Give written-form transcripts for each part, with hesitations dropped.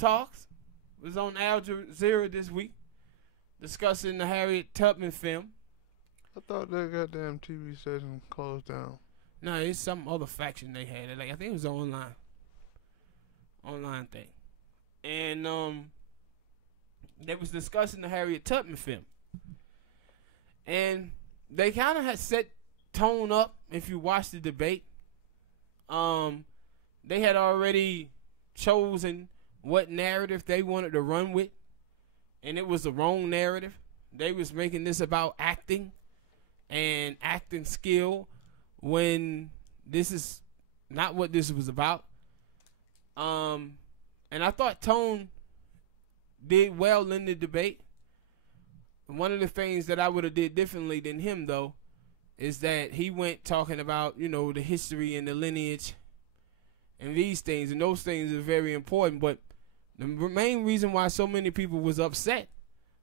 Talks was on Al Jazeera this week discussing the Harriet Tubman film. I thought that goddamn TV station closed down. No, it's some other faction they had. Like I think it was an online thing. And they was discussing the Harriet Tubman film. And they kind of had set tone up if you watch the debate. They had already chosen what narrative they wanted to run with, and it was the wrong narrative. They was making this about acting and acting skill when this is not what this was about. And I thought Tone did well in the debate. One of the things that I would have did differently than him, though, is that he went talking about, you know, the history and the lineage and these things, and those things are very important. But the main reason why so many people was upset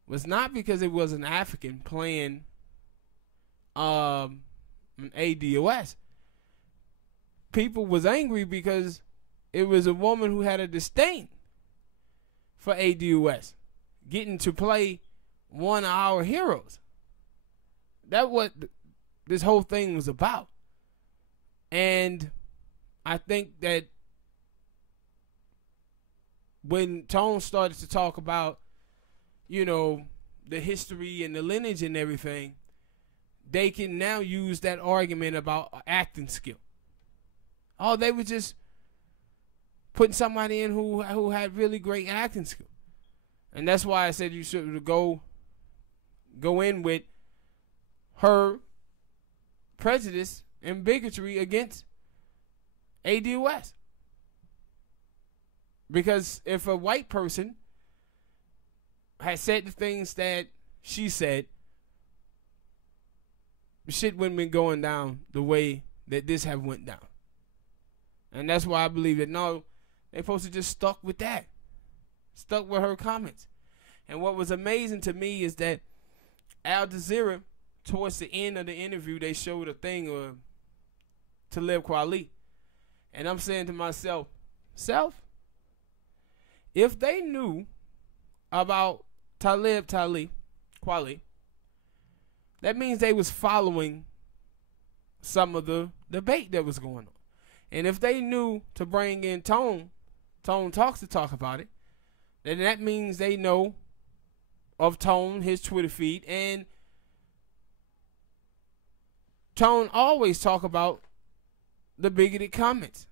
was not because it was an African playing an ADOS. People was angry because it was a woman who had a disdain for ADOS getting to play one of our heroes. That's what this whole thing was about. And I think that when Tone started to talk about, you know, the history and the lineage and everything, they can now use that argument about acting skill. Oh, they were just putting somebody in who had really great acting skill. And that's why I said you should go in with her prejudice and bigotry against ADOS. Because if a white person had said the things that she said, shit wouldn't been going down the way that this have went down. And that's why I believe that no, they supposed to just stuck with that. Stuck with her comments. And what was amazing to me is that Al Jazeera, towards the end of the interview, they showed a thing of Talib Kweli. And I'm saying to myself, if they knew about Talib Kweli, that means they was following some of the debate that was going on. And if they knew to bring in Tone Talks to talk about it, then that means they know of Tone, his Twitter feed, and Tone always talk about the bigoted comments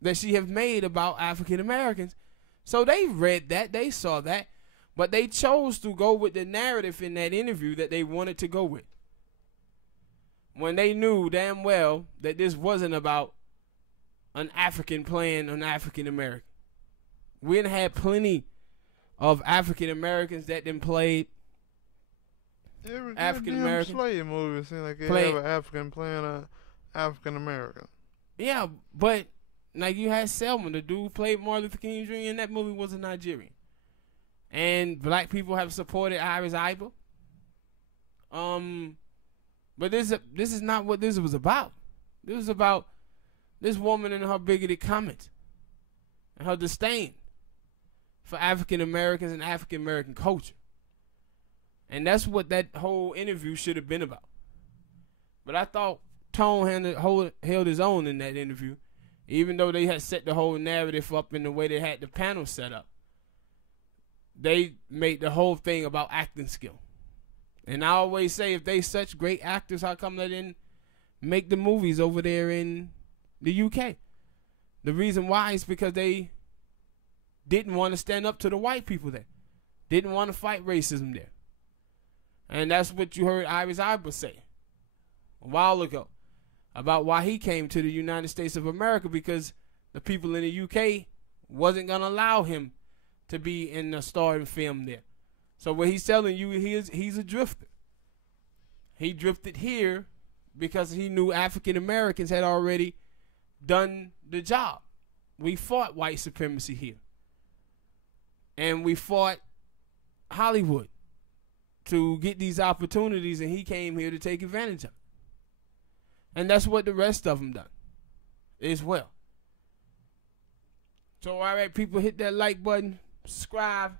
that she have made about African Americans. So they read that, they saw that, but they chose to go with the narrative in that interview that they wanted to go with, when they knew damn well that this wasn't about an African playing an African American. We done had plenty of African Americans that then played African American. Slave movie seemed like they have an African playing an African American. Yeah, but like you had Selma, the dude who played Martin Luther King Jr. in that movie was a Nigerian. And black people have supported Iris Iba. But this is not what this was about. This was about this woman and her bigoted comments and her disdain for African Americans and African American culture. And that's what that whole interview should have been about. But I thought Tone held his own in that interview, even though they had set the whole narrative up in the way they had the panel set up. They made the whole thing about acting skill. And I always say, if they such great actors, how come they didn't make the movies over there in the UK? The reason why is because they didn't want to stand up to the white people there. Didn't want to fight racism there. And that's what you heard Iris Iba say a while ago about why he came to the United States of America, because the people in the UK wasn't going to allow him to be in the starring film there. So what he's telling you, he's a drifter. He drifted here because he knew African Americans had already done the job. We fought white supremacy here. And we fought Hollywood to get these opportunities, and he came here to take advantage of it. And that's what the rest of them done as well. So, all right, people, hit that like button, subscribe.